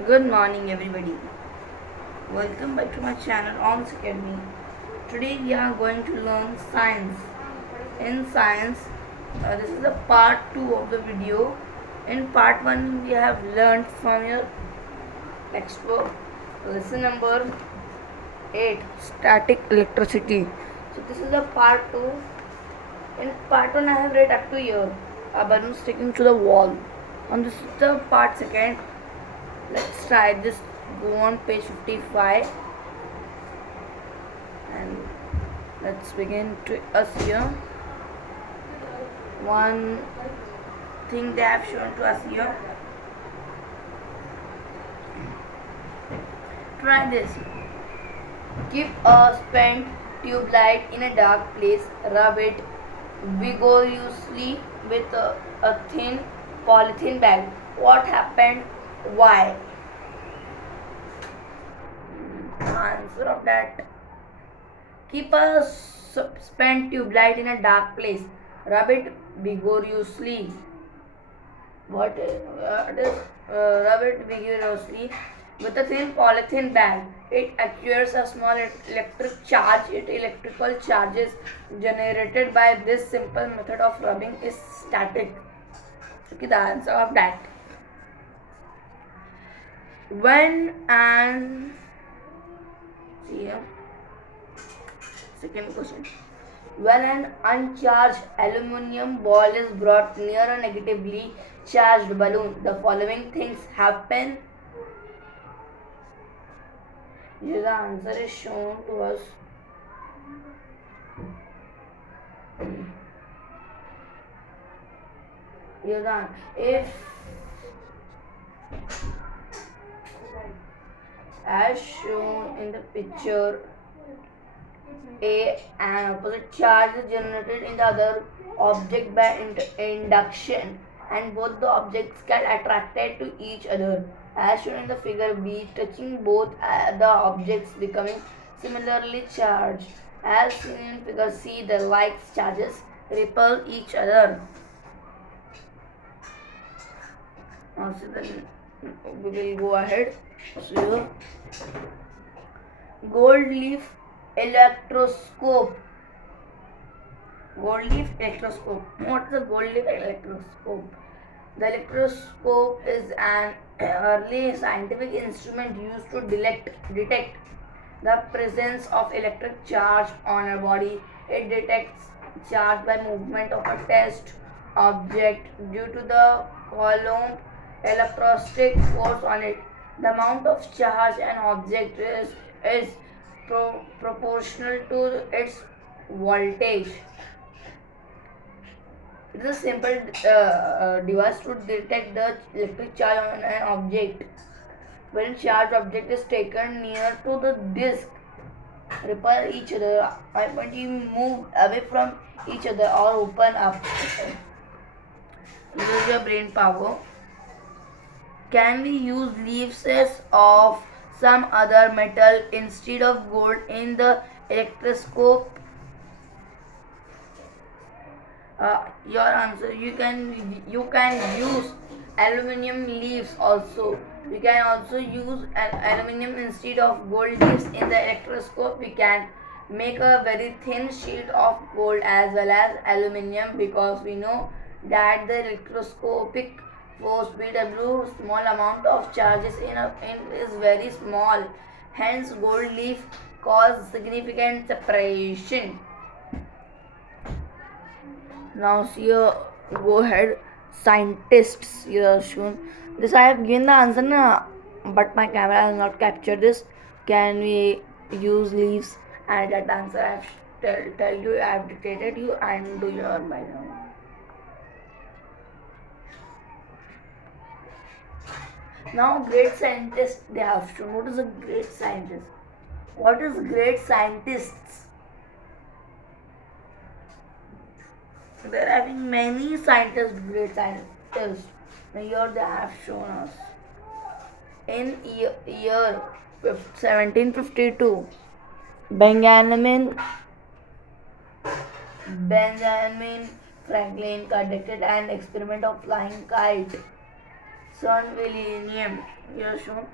Good morning, everybody. Welcome back to my channel Ons Academy. Today we are going to learn science. In science, this is the part 2 of the video. In part 1, we have learned from your textbook lesson number 8, static electricity. So this is the part 2. In part 1, I have read up to here, a balloon sticking to the wall. And this is the part 2. Let's try this. Go on page 55 and let's begin to us here. One thing they have shown to us here. Try this. Keep a spent tube light in a dark place. Rub it vigorously with a thin polythene bag. What happened? Why? Answer of that. Keep a spent tube light in a dark place. Rub it vigorously. What is rub it vigorously with a thin polythene bag. It acquires a small electric charge. Electrical charges generated by this simple method of rubbing is static. Okay, the answer of that. When and see here. Second question. When an uncharged aluminum ball is brought near a negatively charged balloon, the following things happen. Here the answer is shown to us. Here the if as shown in the picture an opposite charge is generated in the other object by induction, and both the objects get attracted to each other. As shown in the figure B, touching both the objects becoming similarly charged. As seen in figure C, the like charges repel each other. Now, so then we will go ahead. So, gold leaf electroscope. Gold leaf electroscope. What is a gold leaf electroscope? The electroscope is an early scientific instrument used to detect the presence of electric charge on a body. It detects charge by movement of a test object due to the Coulomb electrostatic force on it. The amount of charge an object is proportional to its voltage. It is a simple device to detect the electric charge on an object. When charged object is taken near to the disk, repel each other. When you move away from each other or open up, this is your brain power. Can we use leaves of some other metal instead of gold in the electroscope? Your answer, you can use aluminum leaves also. We can also use aluminum instead of gold leaves in the electroscope. We can make a very thin sheet of gold as well as aluminum, because we know that the electroscopic force BW, small amount of charges in is very small. Hence gold leaf cause significant separation. Now here, go ahead. Scientists here shown. This I have given the answer na, but my camera has not captured this. Can we use leaves? And that answer I have tell you, I have dictated you, and do your by now. Now great scientists they have shown. What is a great scientist? What is great scientists? There are having many scientists, great scientists. Here they have shown us. In year 1752, Benjamin Benjamin Franklin conducted an experiment of flying kite. Sun William. Here shown.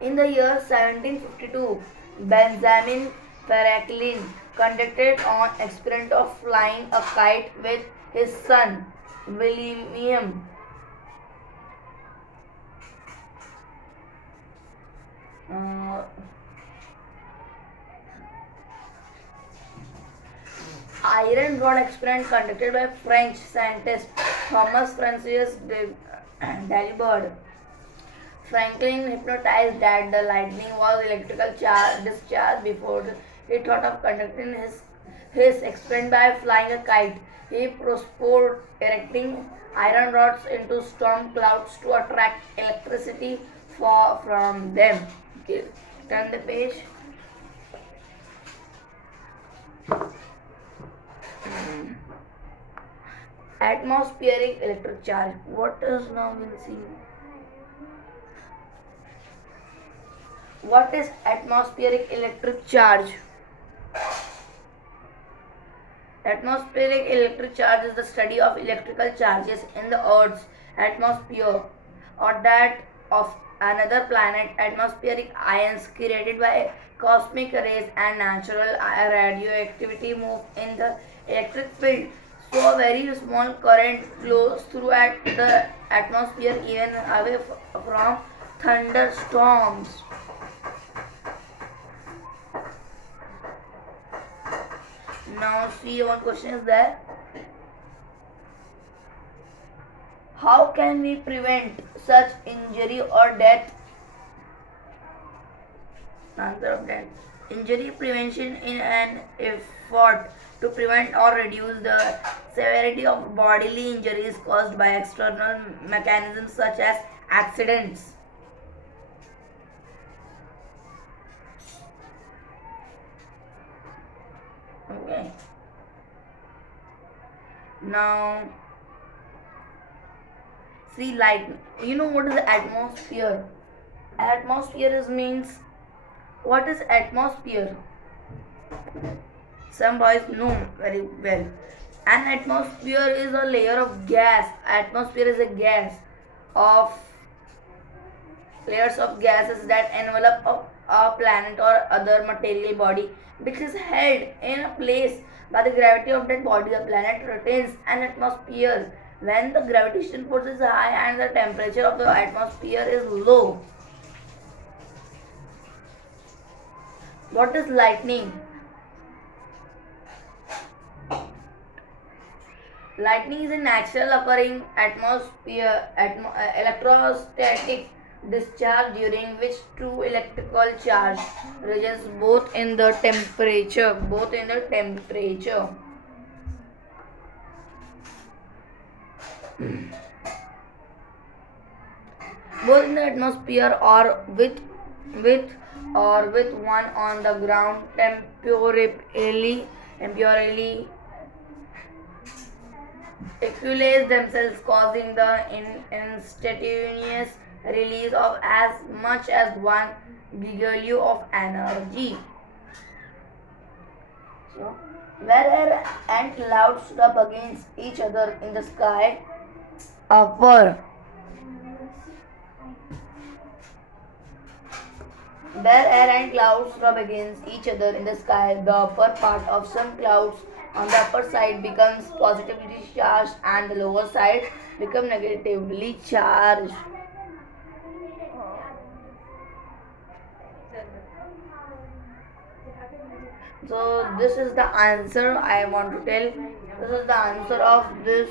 In the year 1752, Benjamin Franklin conducted an experiment of flying a kite with his son William. Uh, Iron rod experiment conducted by French scientist Thomas Francis Dalibard. Franklin hypnotized that the lightning was electrical discharge before he thought of conducting his experiment by flying a kite. He proposed erecting iron rods into storm clouds to attract electricity from them. Okay, turn the page. Atmospheric electric charge. What is now we'll see. What is atmospheric electric charge? Atmospheric electric charge is the study of electrical charges in the Earth's atmosphere or that of another planet. Atmospheric ions created by cosmic rays and natural radioactivity move in the electric field. So a very small current flows through the atmosphere even away from thunderstorms. Now see, one question is there. How can we prevent such injury or death? Answer of that. Injury prevention in an effort to prevent or reduce the severity of bodily injuries caused by external mechanisms such as accidents. Okay. Now, see light. You know what is the atmosphere? Atmosphere is means. What is atmosphere? Some boys know very well. An atmosphere is a layer of gas. Atmosphere is a gas of layers of gases that envelop a planet or other material body, which is held in a place by the gravity of that body. The planet retains an atmosphere when the gravitational force is high and the temperature of the atmosphere is low. What is lightning? Lightning is a natural occurring electrostatic discharge during which two electrical charge regions both in the temperature both in the atmosphere or with one on the ground temporarily equalize themselves, causing the instantaneous release of as much as 1 gigajoule of energy. So, where air and clouds rub against each other in the sky, upper. Where air and clouds rub against each other in the sky, the upper part of some clouds on the upper side becomes positively charged and the lower side becomes negatively charged. So this is the answer I want to tell. This is the answer of this.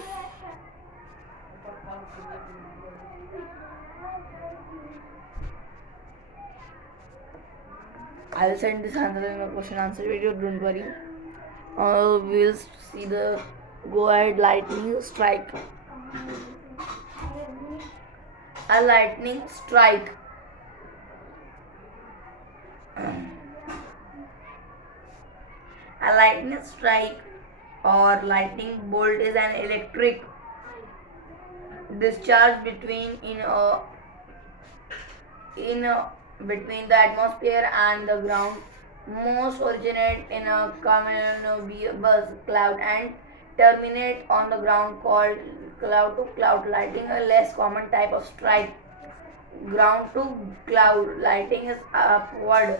I'll send this answer in a question answer video, don't worry. We'll see the go ahead lightning strike. A lightning strike. A lightning strike or lightning bolt is an electric discharge between the atmosphere and the ground. Most originate in a cumulonimbus cloud and terminate on the ground called cloud to cloud lighting, a less common type of strike. Ground to cloud lighting is upward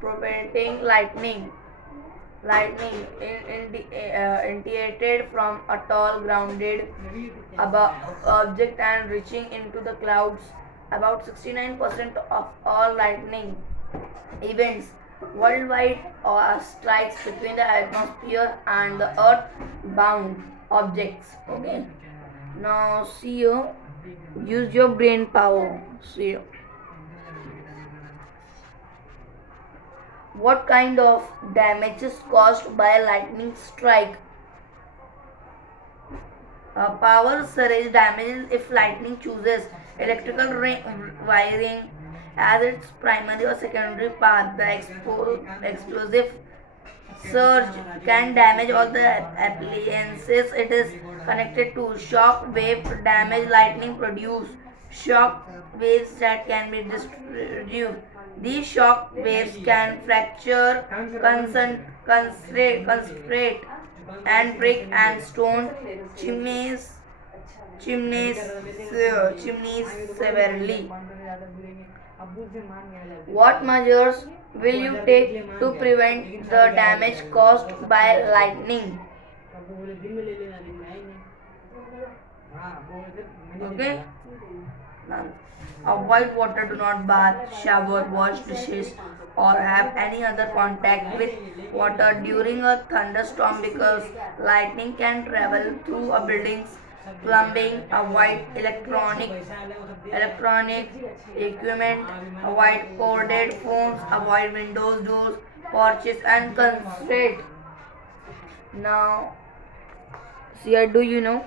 propagating lightning indicated from a tall grounded above object and reaching into the clouds. About 69% of all lightning events worldwide are strikes between the atmosphere and the earth bound objects. Okay, now see you, use your brain power. See you. What kind of damage is caused by a lightning strike? Power surge damages if lightning chooses electrical wiring as its primary or secondary path. The explosive surge can damage all the appliances it is connected to. Shock wave damage lightning produce shock waves that can be distributed. These shock waves can fracture, concentrate and brick and stone chimneys severely. What measures will you take to prevent the damage caused by lightning? Okay? None. Avoid water, do not bath, shower, wash dishes, or have any other contact with water during a thunderstorm because lightning can travel through a building's plumbing. Avoid electronic equipment, avoid corded phones, avoid windows, doors, porches, and concentrate. Now, see, do you know?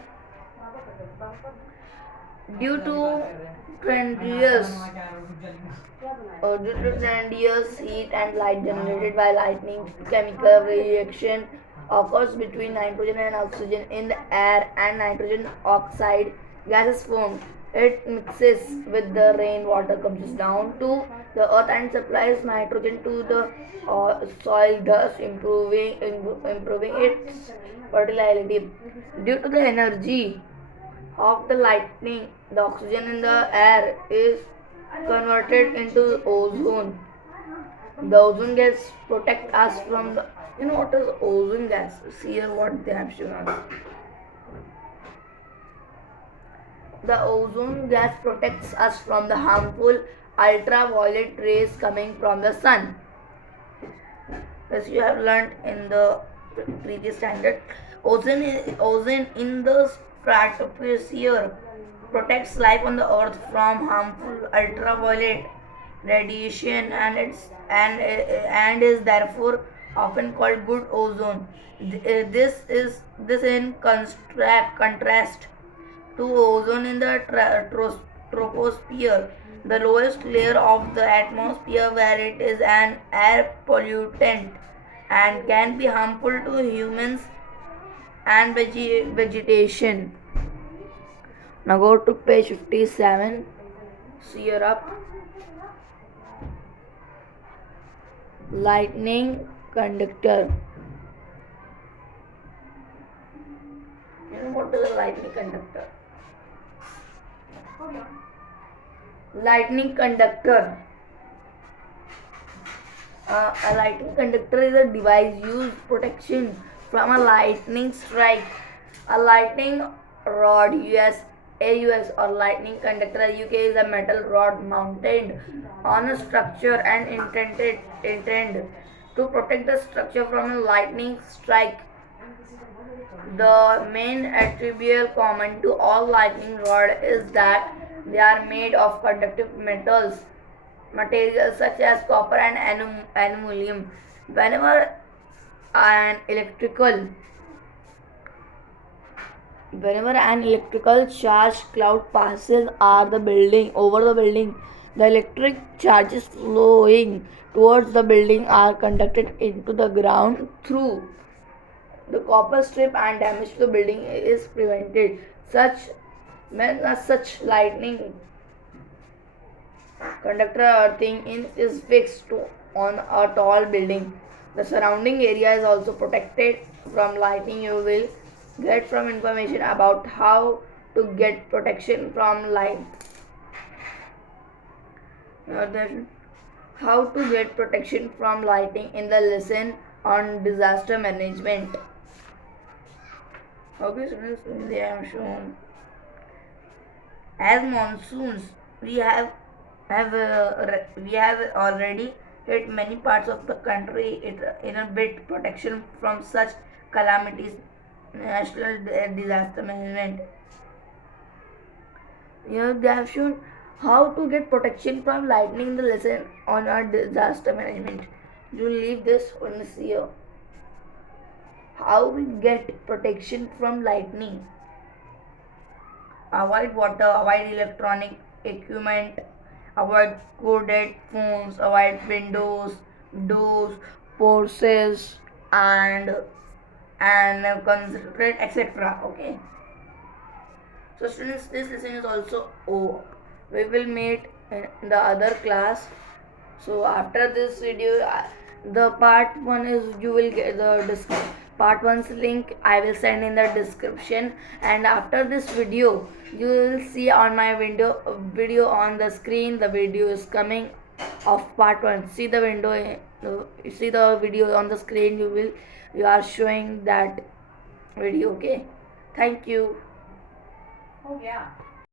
Due to tremendous heat and light generated by lightning, chemical reaction occurs between nitrogen and oxygen in the air, and nitrogen oxide gas is formed. It mixes with the rainwater, comes down to the earth and supplies nitrogen to the soil, thus improving its fertility. Due to the energy of the lightning, the oxygen in the air is converted into ozone. The ozone gas protects us from the. You know what is ozone gas? See here what they have shown us. The ozone gas protects us from the harmful ultraviolet rays coming from the sun. As you have learned in the previous standard, ozone in the stratosphere protects life on the earth from harmful ultraviolet radiation and is therefore often called good ozone. This in contrast to ozone in the troposphere, the lowest layer of the atmosphere, where it is an air pollutant and can be harmful to humans and vegetation. Now go to page 57. See here up. Lightning conductor. You know what is a lightning conductor? Lightning conductor. A lightning conductor is a device used protection from a lightning strike. A lightning rod AUX or lightning conductor UK is a metal rod mounted on a structure and intended to protect the structure from a lightning strike. The main attribute common to all lightning rods is that they are made of conductive materials such as copper and aluminum. Whenever an electrical charge cloud passes over the building, the electric charges flowing towards the building are conducted into the ground through the copper strip, and damage to the building is prevented. Such lightning conductor earthing is fixed on a tall building. The surrounding area is also protected from lightning. You will get from information about how to get protection from light. Then how to get protection from lightning in the lesson on disaster management. Okay, students, they have shown as monsoons we have already hit many parts of the country. It in a bit protection from such calamities. National disaster management. They have shown how to get protection from lightning in the lesson on our disaster management. You leave this on this year. How we get protection from lightning. Avoid water, avoid electronic equipment, avoid corded phones, avoid windows, doors, porches, and concentrate, etc. Okay. So students, this lesson is also over. We will meet in the other class. So after this video, the part 1 is you will get the part 1's link I will send in the description, and after this video you will see on my video on the screen. The video is coming of part 1. See the window, you see the video on the screen. You are showing that video. Okay, thank you. Oh yeah.